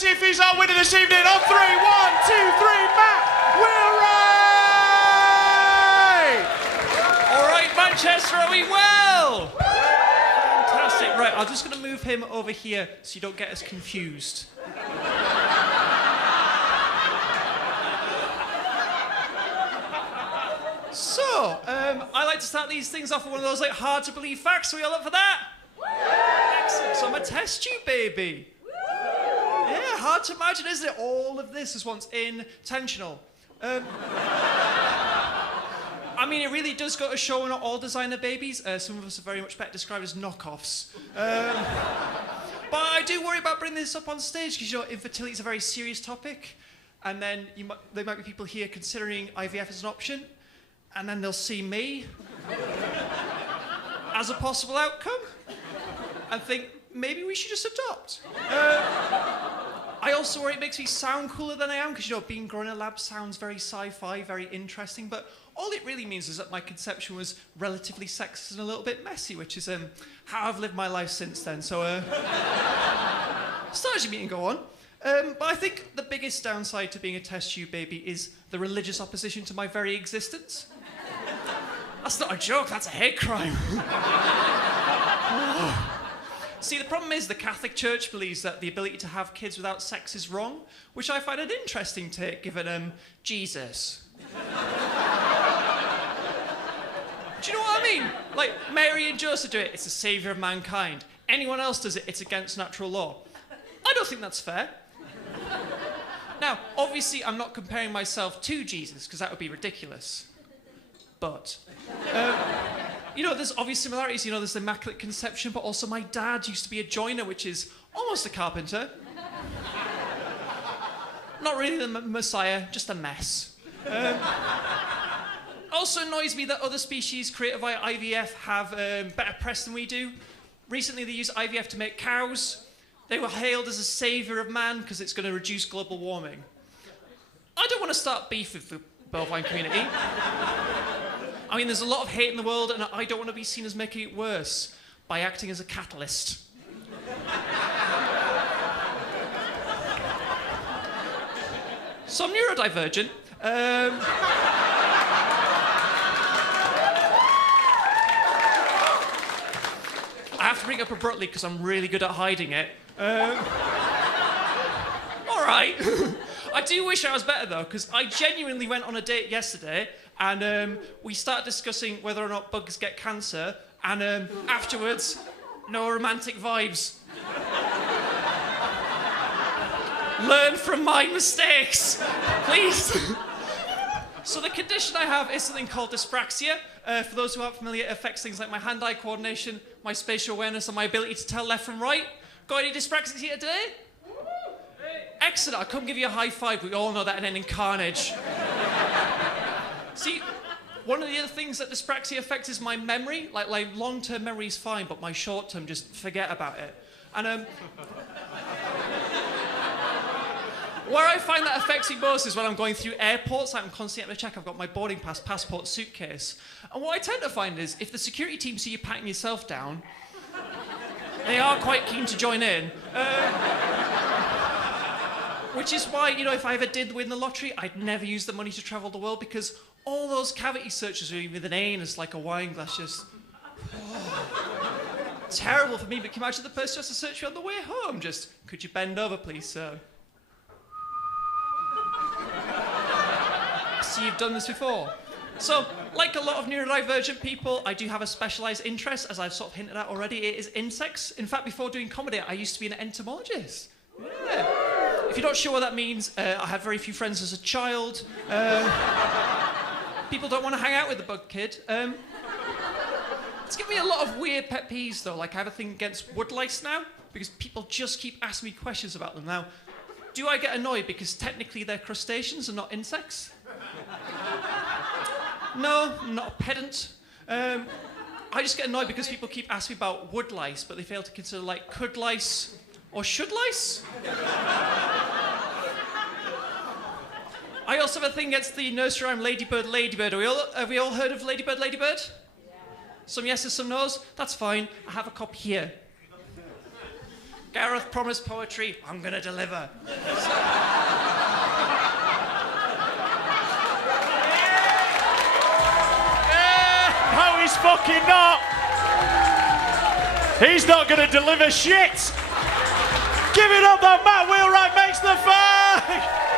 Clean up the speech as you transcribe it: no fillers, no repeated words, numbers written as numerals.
see if he's our winner this evening on 3. 1, 2, 3, Matt Wheelwright! All right, Manchester, are we well? Fantastic. Right, I'm just going to move him over here so you don't get us confused. So, I like to start these things off with one of those hard to believe facts. Are we all up for that? Excellent. So I'm a test tube baby. Yeah, hard to imagine, isn't it? All of this is once intentional. I mean, it really does go to show we're not all designer babies. Some of us are very much better described as knockoffs. But I do worry about bringing this up on stage because, infertility is a very serious topic. And then there might be people here considering IVF as an option. And then they'll see me as a possible outcome and think, maybe we should just adopt. I also worry it makes me sound cooler than I am because, being grown in a lab sounds very sci-fi, very interesting, but all it really means is that my conception was relatively sexist and a little bit messy, which is how I've lived my life since then. So, start as you meet and go on. But I think the biggest downside to being a test tube baby is the religious opposition to my very existence. That's not a joke, that's a hate crime. See, the problem is the Catholic Church believes that the ability to have kids without sex is wrong, which I find an interesting take, given Jesus. Do you know what I mean? Like, Mary and Joseph do it, it's the saviour of mankind. Anyone else does it, it's against natural law. I don't think that's fair. Now, obviously, I'm not comparing myself to Jesus, because that would be ridiculous. But, there's obvious similarities. There's the Immaculate Conception, but also my dad used to be a joiner, which is almost a carpenter. Not really the Messiah, just a mess. Also annoys me that other species created via IVF have better press than we do. Recently, they used IVF to make cows. They were hailed as a saviour of man because it's going to reduce global warming. I don't want to start beef with the bovine community. I mean, there's a lot of hate in the world, and I don't want to be seen as making it worse by acting as a catalyst. So I'm neurodivergent. I have to bring it up abruptly because I'm really good at hiding it. All right. I do wish I was better, though, because I genuinely went on a date yesterday, and we started discussing whether or not bugs get cancer, and afterwards, no romantic vibes. Learn from my mistakes, please. So the condition I have is something called dyspraxia. For those who aren't familiar, it affects things like my hand-eye coordination, my spatial awareness, and my ability to tell left from right. Got any dyspraxics here today? Excellent, I'll come give you a high five. We all know that ending in carnage. See, one of the other things that dyspraxia affects is my memory. Like long-term memory is fine, but my short-term, just forget about it. And where I find that affects me most is when I'm going through airports. I'm constantly having to check. I've got my boarding pass, passport, suitcase. And what I tend to find is, if the security team see you patting yourself down, they are quite keen to join in. Which is why, if I ever did win the lottery, I'd never use the money to travel the world, because all those cavity searches with an anus like a wine glass just... terrible for me, but can you imagine the person who has to search you on the way home? Just, could you bend over, please, sir? See, you've done this before. So, like a lot of neurodivergent people, I do have a specialised interest, as I've sort of hinted at already. It is insects. In fact, before doing comedy, I used to be an entomologist. Yeah. If you're not sure what that means, I had very few friends as a child. People don't want to hang out with the bug kid. It's given me a lot of weird pet peeves, though. Like, I have a thing against woodlice now, because people just keep asking me questions about them. Now, do I get annoyed because technically they're crustaceans and not insects? No, I'm not a pedant. I just get annoyed because people keep asking me about woodlice, but they fail to consider, could lice or should lice? I also have a thing against the nursery rhyme Ladybird, Ladybird. Have we all heard of Ladybird, Ladybird? Yeah. Some yeses, some nos? That's fine. I have a copy here. Gareth promised poetry, I'm gonna deliver. No, he's fucking not. He's not going to deliver shit. Give it up, though. Matt Wheelwright makes the 5.